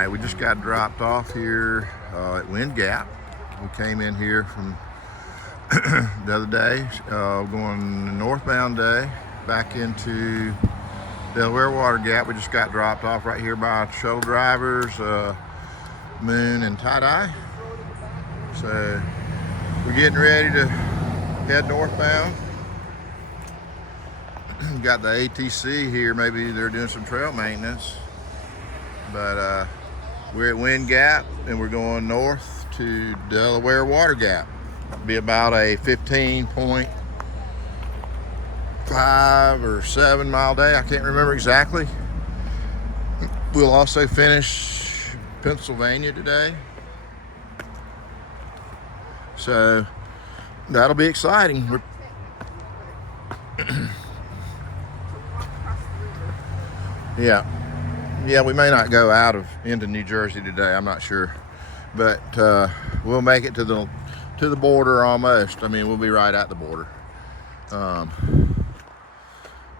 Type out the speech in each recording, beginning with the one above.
right, we just got dropped off here at Wind Gap. We came in here from the other day, going northbound day back into Delaware Water Gap. We just got dropped off right here by shuttle drivers, Moon and Tie-Dye. So we're getting ready to head northbound. Got the ATC here, maybe they're doing some trail maintenance. But we're at Wind Gap and we're going north to Delaware Water Gap. It'll be about a 15.5 or 7 mile day. I can't remember exactly. We'll also finish Pennsylvania today. So that'll be exciting. Yeah, we may not go into New Jersey today. I'm not sure, but we'll make it to the border almost. I mean, we'll be right at the border.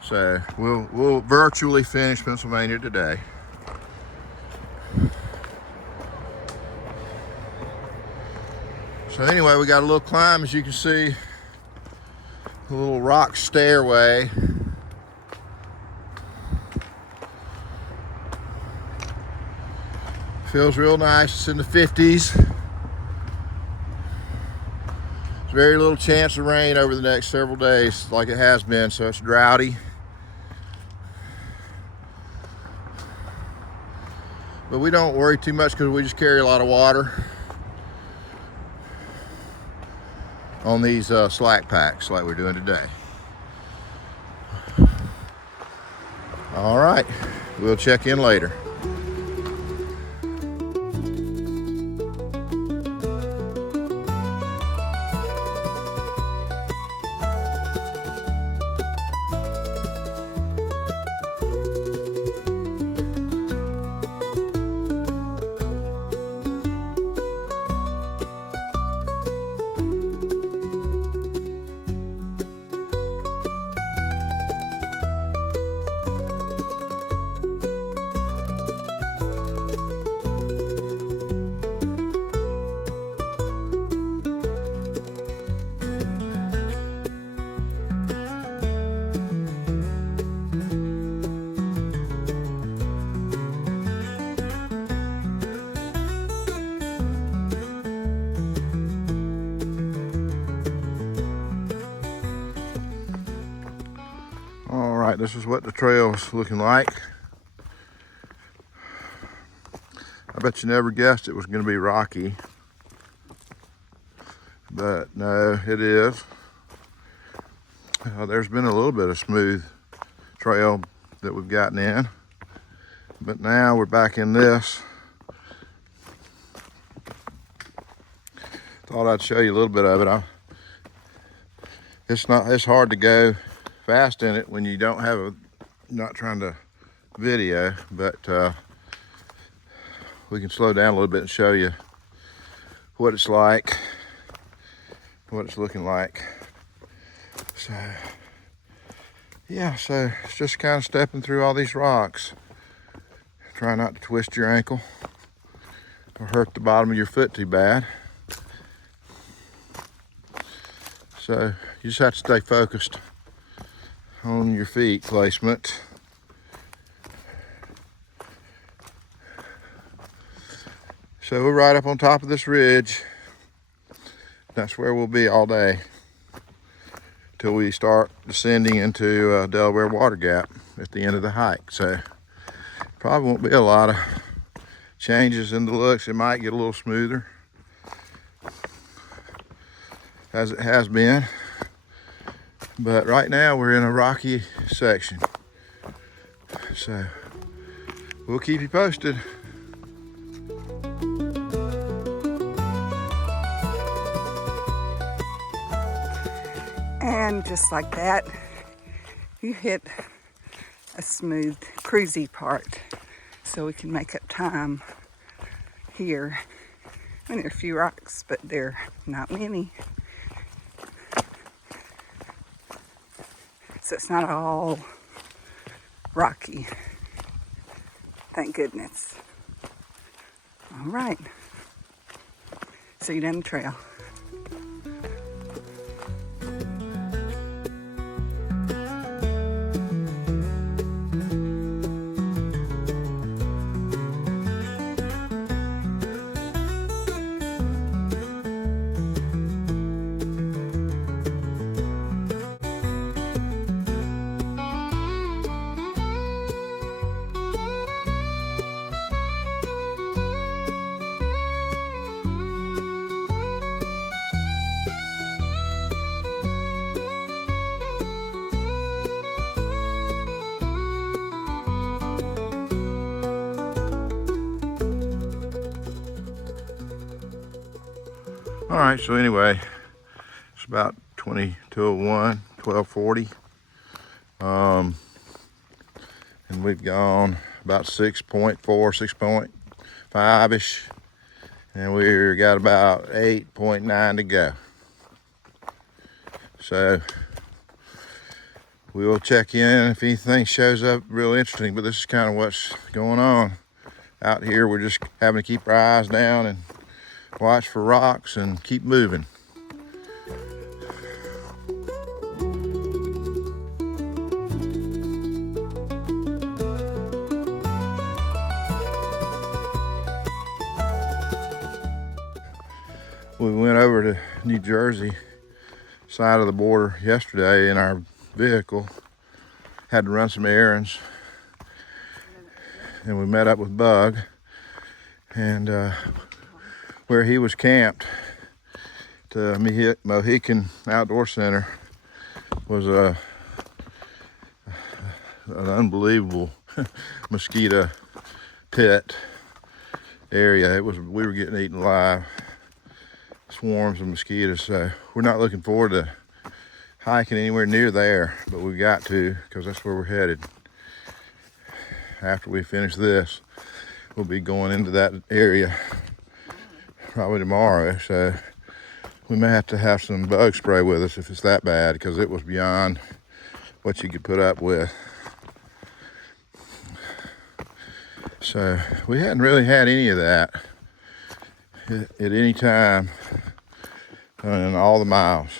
So we'll virtually finish Pennsylvania today. So anyway, we got a little climb, as you can see, a little rock stairway. Feels real nice. It's in the 50s. There's very little chance of rain over the next several days like it has been, so it's droughty. But we don't worry too much because we just carry a lot of water on these slack packs like we're doing today. All right, we'll check in later. All right, this is what the trail is looking like. I bet you never guessed it was going to be rocky, but no, it is. There's been a little bit of smooth trail that we've gotten in, but now we're back in this. Thought I'd show you a little bit of it. It's hard to go fast in it when you don't have not trying to video, but we can slow down a little bit and show you what it's like, what it's looking like. So yeah, so it's just kind of stepping through all these rocks. Try not to twist your ankle or hurt the bottom of your foot too bad. So you just have to stay focused on your feet placement. So we're right up on top of this ridge. That's where we'll be all day till we start descending into Delaware Water Gap at the end of the hike. So probably won't be a lot of changes in the looks. It might get a little smoother as it has been. But right now we're in a rocky section. So we'll keep you posted. And just like that, you hit a smooth, cruisy part. So we can make up time here. I mean, there are a few rocks, but they're not many. So it's not all rocky. Thank goodness. All right. See you down the trail. All right, so anyway, it's about 22:01, 12:40. And we've gone about 6.4, 6.5-ish. And we've got about 8.9 to go. So we will check in if anything shows up real interesting, but this is kind of what's going on out here. We're just having to keep our eyes down and watch for rocks and keep moving. We went over to New Jersey side of the border yesterday in our vehicle. Had to run some errands, and we met up with Bug, and where he was camped, the Mohican Outdoor Center, was an unbelievable mosquito pit area. We were getting eaten alive, swarms of mosquitoes. So we're not looking forward to hiking anywhere near there, but we've got to, because that's where we're headed. After we finish this, we'll be going into that area probably tomorrow, so we may have to have some bug spray with us if it's that bad, because it was beyond what you could put up with. So we hadn't really had any of that at any time in all the miles.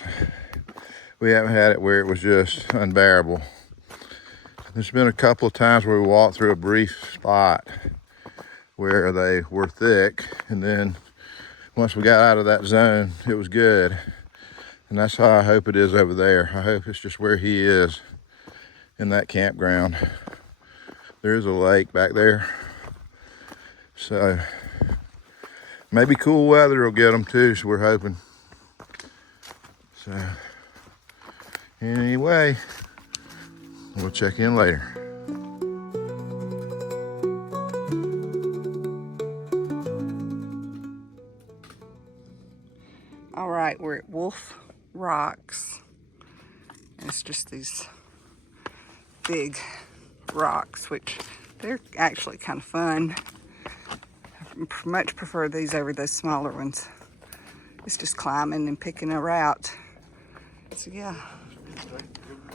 We haven't had it where it was just unbearable. There's been a couple of times where we walked through a brief spot where they were thick, and then once we got out of that zone, it was good. And that's how I hope it is over there. I hope it's just where he is in that campground. There's a lake back there. So maybe cool weather will get them too, so we're hoping. So anyway, we'll check in later. All right, we're at Wolf Rocks. It's just these big rocks, which they're actually kind of fun. I much prefer these over those smaller ones. It's just climbing and picking a route. So yeah.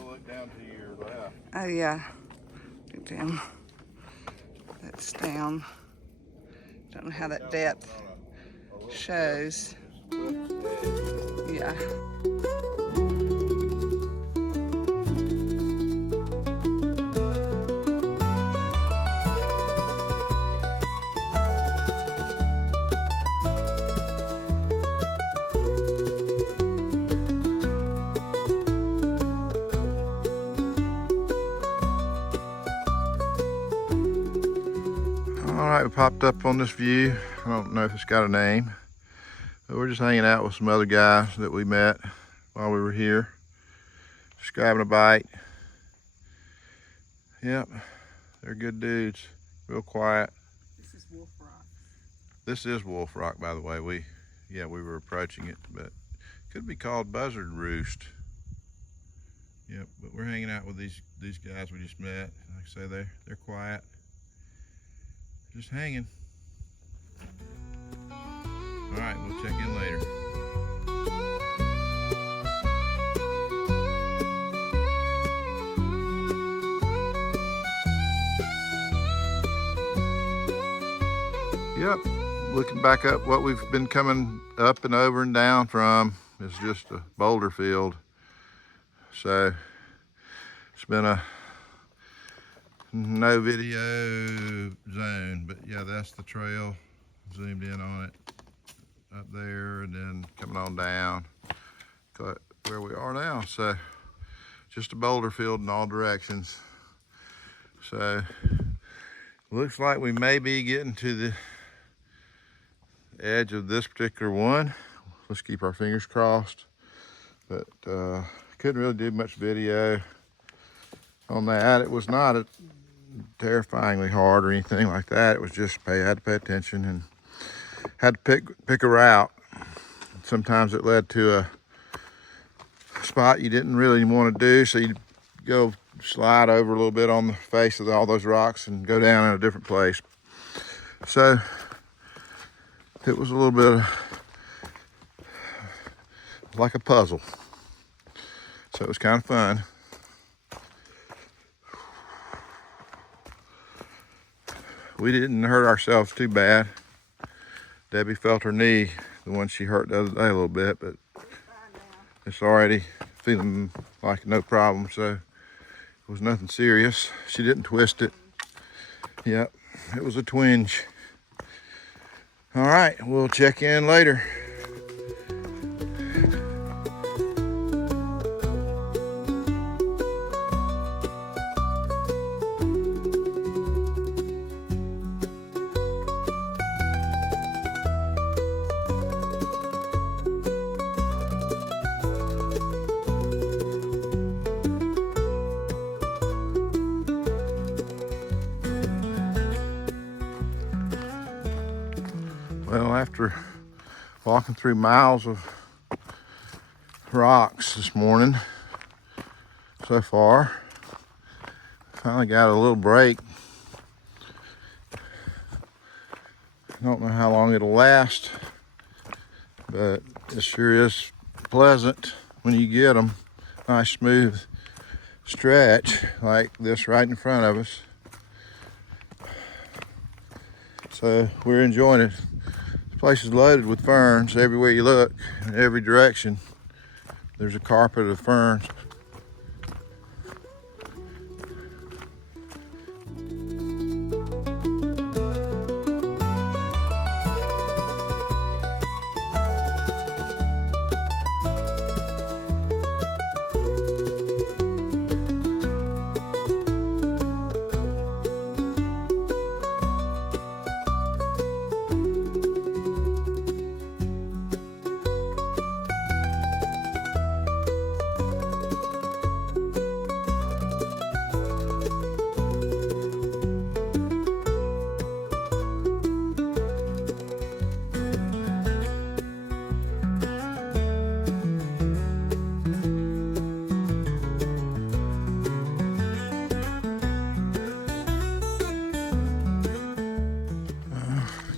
Look down to your left. Oh yeah. Look down. That's down. Don't know how that depth shows. Yeah. All right, we popped up on this view. I don't know if it's got a name, but we're just hanging out with some other guys that we met while we were here. Just grabbing a bite. Yep, they're good dudes. Real quiet. This is Wolf Rock. This is Wolf Rock, by the way. We were approaching it, but it could be called Buzzard Roost. Yep, but we're hanging out with these guys we just met. Like I say, they're quiet. Just hanging. All right, we'll check in later. Yep, looking back up what we've been coming up and over and down from is just a boulder field. So it's been a no video zone, but yeah, that's the trail. Zoomed in on it up there and then coming on down to where we are now. So just a boulder field in all directions. So looks like we may be getting to the edge of this particular one. Let's keep our fingers crossed. But couldn't really do much video on that. It was not terrifyingly hard or anything like that. It was just I had to pay attention and had to pick a route. Sometimes it led to a spot you didn't really want to do, so you'd go slide over a little bit on the face of all those rocks and go down in a different place. So it was a little bit like a puzzle. So it was kind of fun. We didn't hurt ourselves too bad. Debbie felt her knee, the one she hurt the other day a little bit, but it's already feeling like no problem, so it was nothing serious. She didn't twist it. Yep, it was a twinge. All right, we'll check in later. Well, after walking through miles of rocks this morning so far, finally got a little break. I don't know how long it'll last, but it sure is pleasant when you get them. Nice smooth stretch like this right in front of us. So we're enjoying it. This place is loaded with ferns. Everywhere you look, in every direction, there's a carpet of ferns.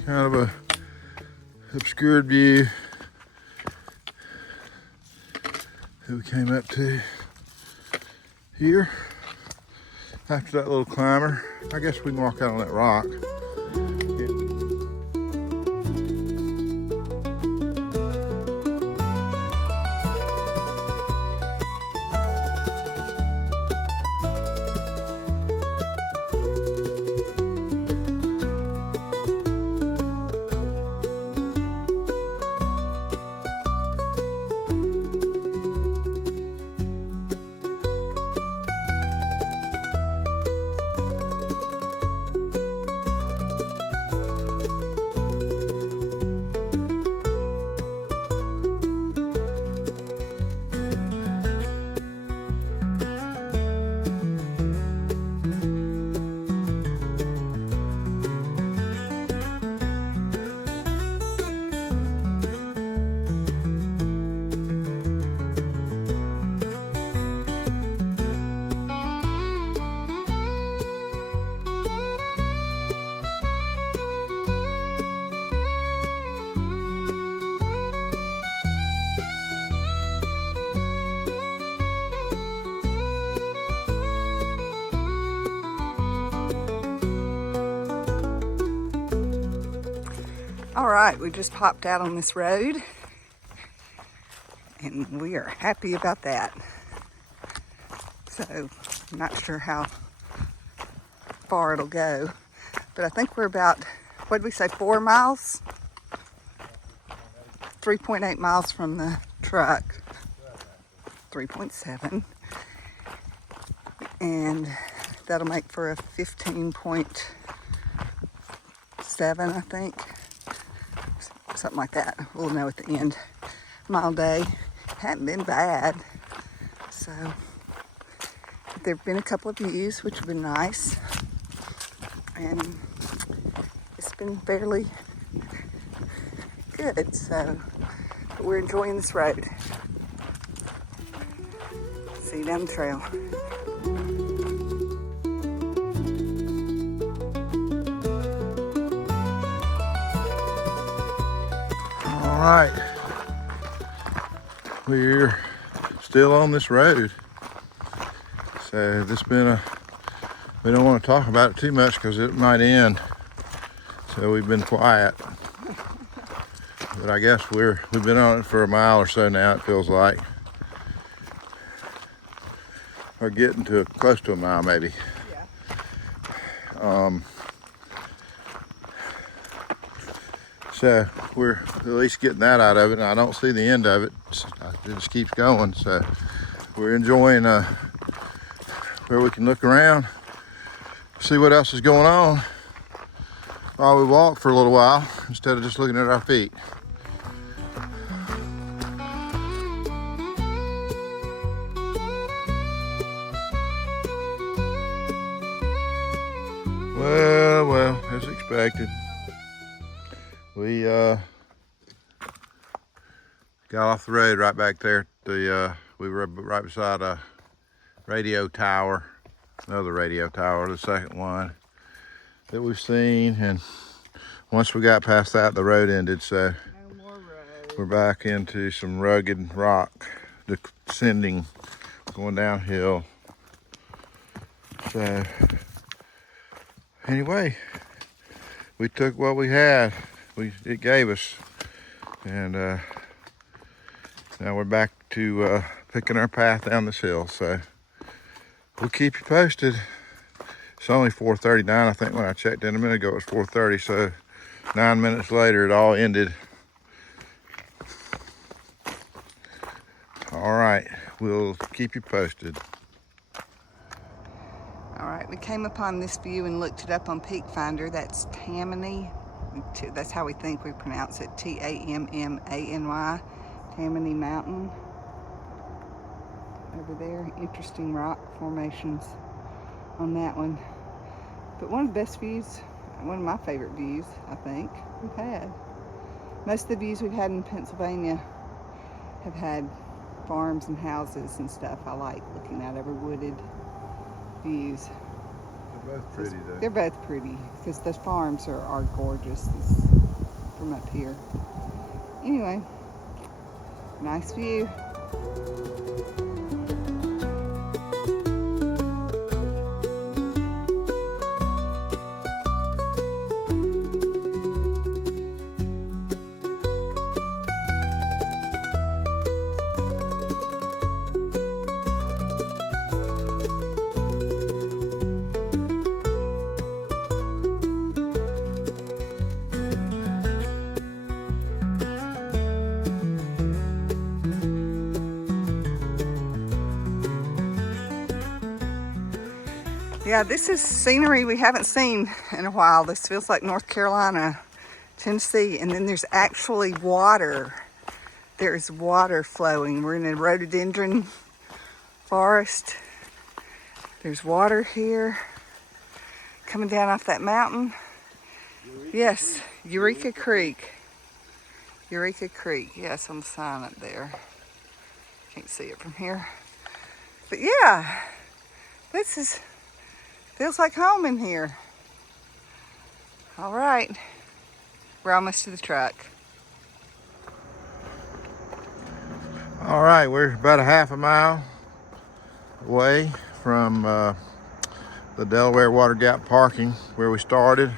Kind of a obscured view that we came up to here after that little climber. I guess we can walk out on that rock. All right, we just popped out on this road and we are happy about that. So I'm not sure how far it'll go, but I think we're about, what did we say, 4 miles? 3.8 miles from the truck. 3.7. And that'll make for a 15.7, I think. Something like that. We'll know at the end. Mile day. Hadn't been bad. So there have been a couple of views, which have been nice. And it's been fairly good. So but we're enjoying this road. See you down the trail. All right, we're still on this road. So this been we don't want to talk about it too much because it might end. So we've been quiet. But I guess we've been on it for a mile or so now, it feels like. We're getting to close to a mile maybe. Yeah. So we're at least getting that out of it, and I don't see the end of it. It just keeps going. So we're enjoying where we can look around, see what else is going on while we walk for a little while instead of just looking at our feet. Well, as expected. We got off the road right back there. We were right beside a radio tower, another radio tower, the second one that we've seen. And once we got past that, the road ended. So No more road. we're back into some rugged rock, descending, going downhill. So anyway, we took what we had. It gave us, and now we're back to picking our path down this hill. So we'll keep you posted. It's only 4:39. I think when I checked in a minute ago, it was 4:30. So 9 minutes later, it all ended. All right, we'll keep you posted. All right, we came upon this view and looked it up on Peak Finder. That's Tammany. That's how we think we pronounce it. Tammany. Tammany Mountain. Over there, interesting rock formations on that one. But one of the best views, one of my favorite views, I think, we've had. Most of the views we've had in Pennsylvania have had farms and houses and stuff. I like looking out over wooded views. They're both pretty though. They're both pretty because the farms are gorgeous from up here. Anyway, nice view. Yeah, this is scenery we haven't seen in a while. This feels like North Carolina, Tennessee, and then there's actually water. There's water flowing. We're in a rhododendron forest. There's water here coming down off that mountain. Yes, Eureka Creek. Eureka Creek, yes, on the sign up there. Can't see it from here. But yeah, feels like home in here. All right, we're almost to the truck. All right, we're about a half a mile away from the Delaware Water Gap parking where we started.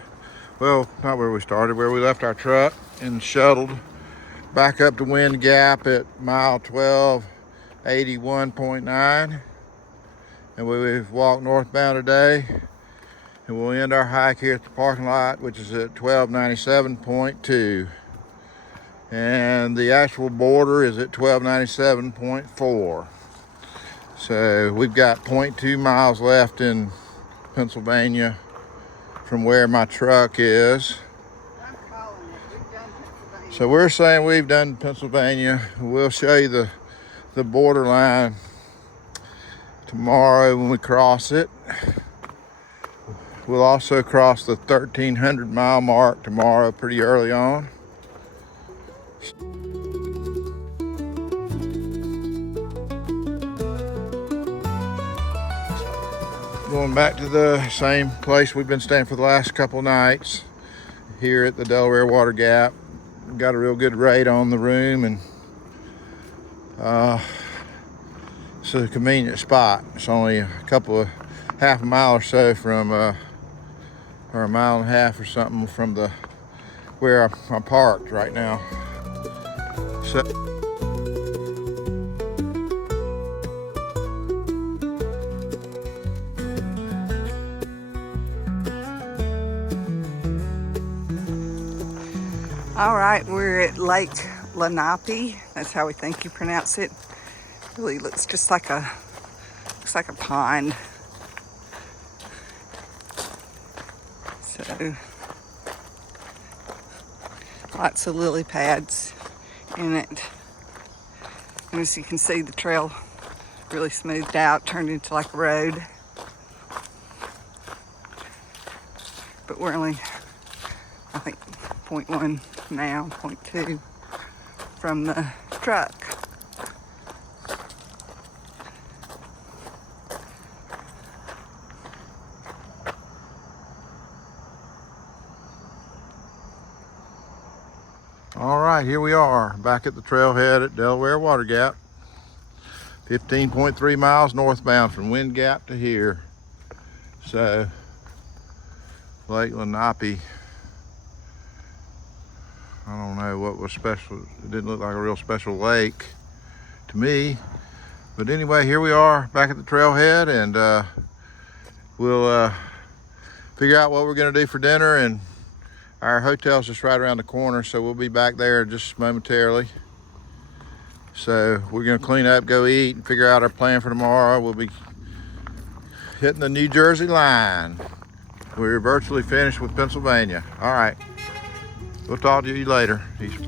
Well, not where we started, where we left our truck. and shuttled back up to Wind Gap at mile 1281.9. And we've walked northbound today, and we'll end our hike here at the parking lot, which is at 1297.2. And the actual border is at 1297.4. So we've got 0.2 miles left in Pennsylvania from where my truck is. I'm calling it. We've done Pennsylvania. So we're saying we've done Pennsylvania. We'll show you the borderline tomorrow when we cross it. We'll also cross the 1,300 mile mark tomorrow pretty early on. Going back to the same place we've been staying for the last couple nights here at the Delaware Water Gap. Got a real good rate on the room, and it's a convenient spot. It's only a couple of half a mile or so from or a mile and a half or something from the where I'm parked right now. So All right, we're at Lake Lenape. That's how we think you pronounce it. Really looks just like a pond. So lots of lily pads in it. And as you can see, the trail really smoothed out, turned into like a road. But we're only, I think, 0.1 now, 0.2 from the truck. all right, here we are back at the trailhead at Delaware Water Gap. 15.3 miles northbound from Wind Gap to here. So Lake Lenape, I don't know what was special. It didn't look like a real special lake to me. But anyway, here we are back at the trailhead, and we'll figure out what we're gonna do for dinner. And our hotel's just right around the corner, so we'll be back there just momentarily. So we're gonna clean up, go eat, and figure out our plan for tomorrow. We'll be hitting the New Jersey line. We're virtually finished with Pennsylvania. All right. We'll talk to you later. Peace.